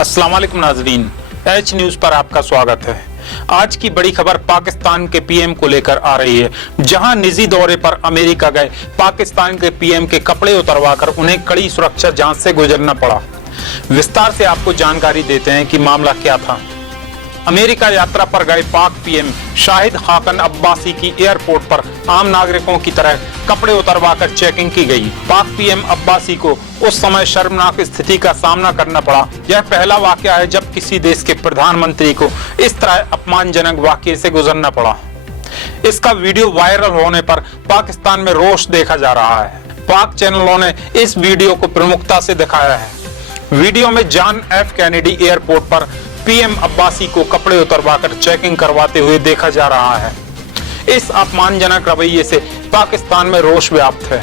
अस्सलाम वालेकुम नाजरीन, एच न्यूज पर आपका स्वागत है। आज की बड़ी खबर पाकिस्तान के पीएम को लेकर आ रही है, जहां निजी दौरे पर अमेरिका गए पाकिस्तान के पीएम के कपड़े उतरवाकर उन्हें कड़ी सुरक्षा जांच से गुजरना पड़ा। विस्तार से आपको जानकारी देते हैं कि मामला क्या था। अमेरिका यात्रा पर गए पाक पीएम शाहिद खाकन अब्बासी की एयरपोर्ट पर आम नागरिकों की तरह कपड़े उतरवाकर चेकिंग की गई। पाक पीएम अब्बासी को उस समय शर्मनाक स्थिति का सामना करना पड़ा। यह पहला वाकया है जब किसी देश के प्रधानमंत्री को इस तरह अपमानजनक वाकये से गुजरना पड़ा। इसका वीडियो वायरल होने पर पाकिस्तान में रोष देखा जा रहा है। पाक चैनलों ने इस वीडियो को प्रमुखता से दिखाया है। वीडियो में जॉन एफ कैनेडी एयरपोर्ट पर पीएम अब्बासी को कपड़े उतरवाकर चेकिंग करवाते हुए देखा जा रहा है। इस अपमानजनक रवैये से पाकिस्तान में रोष व्याप्त है।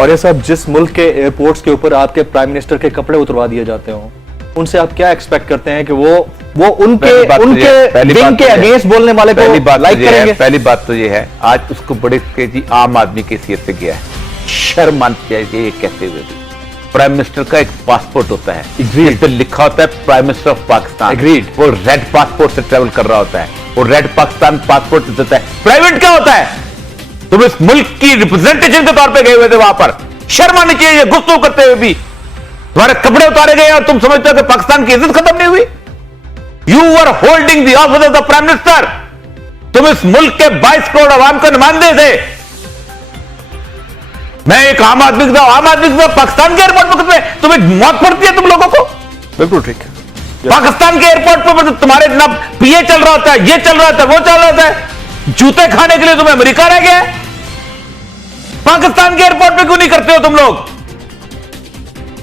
और ये सब जिस मुल्क के एयरपोर्ट्स के ऊपर आपके प्राइम मिनिस्टर के कपड़े उतरवा दिए जाते हो, उनसे आप क्या एक्सपेक्ट करते हैं कि वो उनके विंग के अगेंस्ट बोलने वाले को लाइक करेंगे? पहली बात तो ये है, आज उसको बड़े तेजी आम आदमी की हैसियत से गया है। शर्म आनी चाहिए ये कहते हुए भी। प्राइम मिनिस्टर का एक पासपोर्ट होता है, जिस पे लिखा होता है प्राइम मिनिस्टर ऑफ पाकिस्तान। वो रेड पासपोर्ट से ट्रेवल कर रहा होता है, वो रेड पाकिस्तान पासपोर्ट देता है। प्राइवेट क्या होता है? तुम इस मुल्क की रिप्रेजेंटेशन के तौर पे गए हुए थे वहां पर। शर्म आनी चाहिए गुफ्तगू करते हुए भी। तुम्हारे कपड़े उतारे गए और तुम समझते हो कि पाकिस्तान की इज्जत खत्म नहीं हुई। You are holding the office of the prime minister. तुम इस मुल्क के 22 करोड़ आवाम के नुमाइंदे थे। मैं एक आम आदमी के पाकिस्तान के एयरपोर्ट पर तुम्हें मौत पड़ती है तुम लोगों को। बिल्कुल ठीक है। पाकिस्तान के एयरपोर्ट पर तुम्हारे जनाब पीए चल रहा होता है, ये चल रहा होता है, वो चल रहा होता है। जूते खाने के लिए तुम्हें अमेरिका रह गया। पाकिस्तान के एयरपोर्ट पे क्यों नहीं करते हो तुम लोग?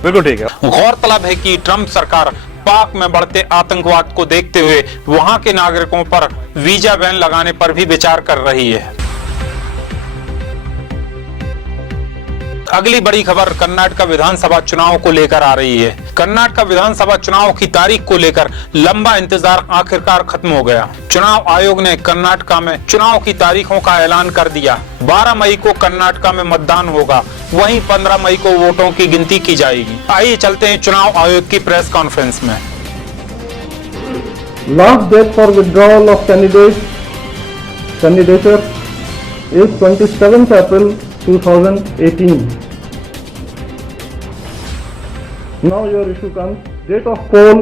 बिल्कुल ठीक है। गौरतलब है कि ट्रंप सरकार पाक में बढ़ते आतंकवाद को देखते हुए वहां के नागरिकों पर वीजा बैन लगाने पर भी विचार कर रही है। अगली बड़ी खबर कर्नाटक विधानसभा चुनाव को लेकर आ रही है। कर्नाटक विधानसभा चुनाव की तारीख को लेकर लंबा इंतजार आखिरकार खत्म हो गया। चुनाव आयोग ने कर्नाटक में चुनाव की तारीखों का ऐलान कर दिया। 12 मई को कर्नाटक में मतदान होगा, वहीं 15 मई को वोटों की गिनती की जाएगी। आइए चलते हैं चुनाव आयोग की प्रेस कॉन्फ्रेंस में। Last date for withdrawal of candidature is 27th April 2018. Now your issue comes. Date of poll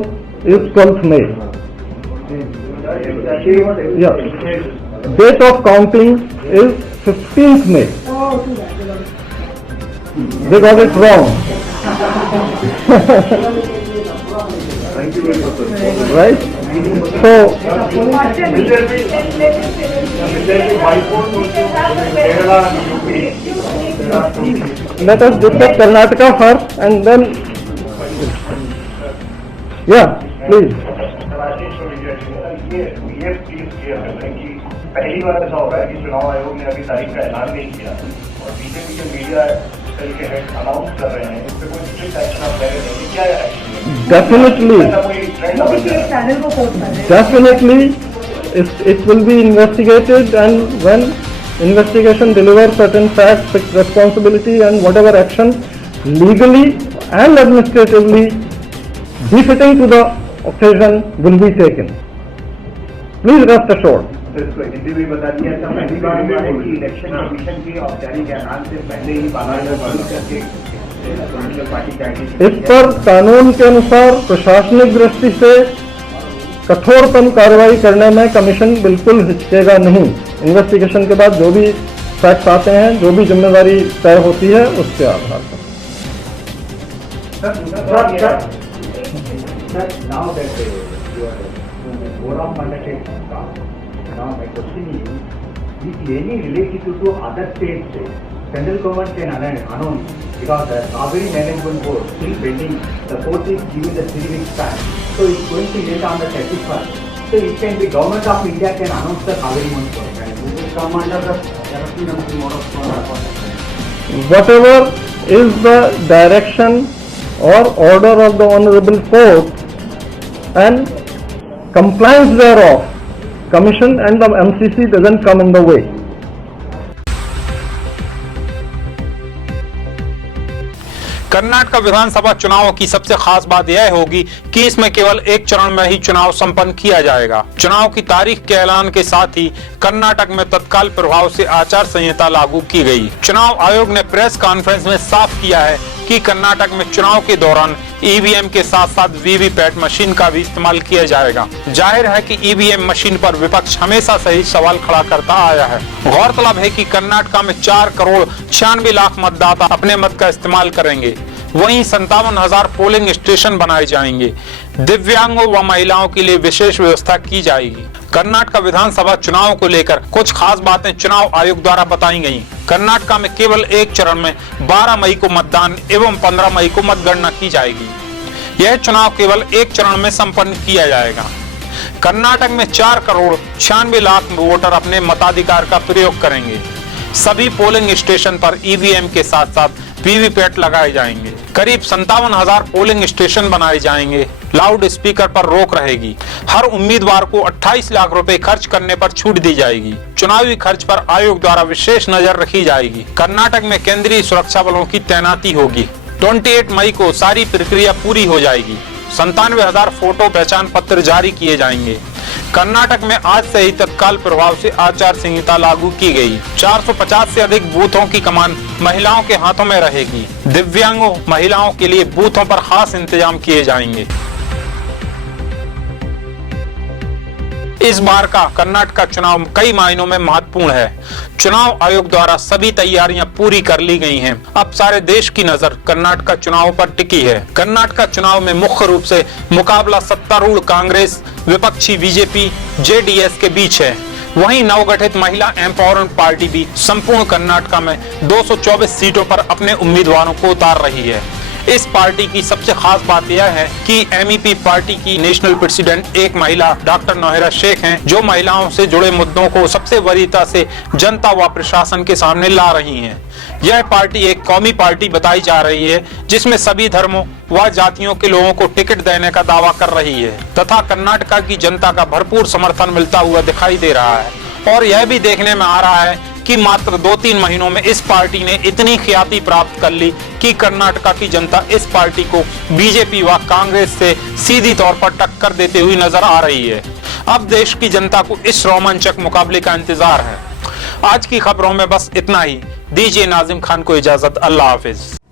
is 12th May. Yeah. Date of counting is 15th May. They got it wrong. Right? So, let us discuss Karnataka first and then, yeah, please. पहली बार ऐसा हो रहा है कि चुनाव आयोग ने अभी तारीख का ऐलान नहीं किया और बीजेपी के मीडिया सेल के हेड अनाउंस कर रहे हैं। इस पे कोई स्ट्रिक्ट एक्शन आप ले रहे हैं, क्या action? Definitely, it will be investigated, and when investigation delivers certain facts, responsibility and whatever action legally and administratively befitting to the occasion will be taken. Please rest assured. Hindi भी बता दिया था। पहली बार कि इलेक्शन कमीशन की औपचारिक ऐलान से पहले ही इस पर कानून के अनुसार प्रशासनिक दृष्टि से कठोरतम कार्रवाई करने में कमीशन बिल्कुल हिचकेगा नहीं। इन्वेस्टिगेशन के बाद जो भी फैक्ट्स आते हैं, जो भी जिम्मेदारी तय होती है, उसके आधार पर। Now my question is any related to other states? Central government can announce because the Kaveri Management Board still pending. The court is giving the 3 weeks time, so it's going to end on the 31st. So it can be government of India can announce the Kaveri Management Board. It will come under the Jalapeenoku mode of whatever is the direction or order of the Honorable Court and compliance thereof, Commission and the MCC doesn't come in the way. Karnataka विधानसभा चुनाव की सबसे खास बात यह होगी कि इसमें केवल एक चरण में ही चुनाव संपन्न किया जाएगा। चुनाव की तारीख के ऐलान के साथ ही कर्नाटक में तत्काल प्रभाव से आचार संहिता लागू की गई। चुनाव आयोग ने प्रेस कॉन्फ्रेंस में साफ किया है कि कर्नाटक में चुनाव के दौरान ईवीएम के साथ साथ वीवीपैट मशीन का भी इस्तेमाल किया जाएगा। जाहिर है कि ईवीएम मशीन पर विपक्ष हमेशा से ही सवाल खड़ा करता आया है। गौरतलब है कि कर्नाटक में 4,96,00,000 मतदाता अपने मत का इस्तेमाल करेंगे। वहीं 57,000 पोलिंग स्टेशन बनाए जाएंगे। दिव्यांगों व महिलाओं के लिए विशेष व्यवस्था की जाएगी। कर्नाटक विधानसभा चुनाव को लेकर कुछ खास बातें चुनाव आयोग द्वारा बताई गई। कर्नाटक में केवल एक चरण में 12 मई को मतदान एवं 15 मई को मतगणना की जाएगी। यह चुनाव केवल एक चरण में संपन्न किया जाएगा। कर्नाटक में 4,96,00,000 वोटर अपने मताधिकार का प्रयोग करेंगे। सभी पोलिंग स्टेशन पर ईवीएम के साथ साथ वीवीपैट लगाए जाएंगे। करीब 57,000 पोलिंग स्टेशन बनाए जाएंगे। लाउड स्पीकर पर रोक रहेगी। हर उम्मीदवार को 28 लाख रुपए खर्च करने पर छूट दी जाएगी। चुनावी खर्च पर आयोग द्वारा विशेष नजर रखी जाएगी। कर्नाटक में केंद्रीय सुरक्षा बलों की तैनाती होगी। 28 मई को सारी प्रक्रिया पूरी हो जाएगी। 97,000 फोटो पहचान पत्र जारी किए जाएंगे। कर्नाटक में आज से ही तत्काल प्रभाव से आचार संहिता लागू की गई। 450 से अधिक बूथों की कमान महिलाओं के हाथों में रहेगी। दिव्यांगों महिलाओं के लिए बूथों पर खास इंतजाम किए जाएंगे। इस बार का कर्नाटक का चुनाव कई मायनों में महत्वपूर्ण है। चुनाव आयोग द्वारा सभी तैयारियां पूरी कर ली गई हैं। अब सारे देश की नजर कर्नाटक चुनाव पर टिकी है। कर्नाटक चुनाव में मुख्य रूप से मुकाबला सत्तारूढ़ कांग्रेस, विपक्षी बीजेपी, जेडीएस के बीच है। वहीं नवगठित महिला एम्पावरमेंट पार्टी भी संपूर्ण कर्नाटक में 224 सीटों पर अपने उम्मीदवारों को उतार रही है। इस पार्टी की सबसे खास बात यह है कि एमईपी पार्टी की नेशनल प्रेसिडेंट एक महिला डॉक्टर नोहेरा शेख हैं, जो महिलाओं से जुड़े मुद्दों को सबसे वरीयता से जनता व प्रशासन के सामने ला रही हैं। यह पार्टी एक कौमी पार्टी बताई जा रही है, जिसमें सभी धर्मों व जातियों के लोगों को टिकट देने का दावा कर रही है तथा कर्नाटक की जनता का भरपूर समर्थन मिलता हुआ दिखाई दे रहा है। और यह भी देखने में आ रहा है कि मात्र 2-3 महीनों में इस पार्टी ने इतनी ख्याति प्राप्त कर ली कि कर्नाटक की जनता इस पार्टी को बीजेपी व कांग्रेस से सीधी तौर पर टक्कर देते हुए नजर आ रही है। अब देश की जनता को इस रोमांचक मुकाबले का इंतजार है। आज की खबरों में बस इतना ही। दीजिए नाजिम खान को इजाजत। अल्लाह हाफिज।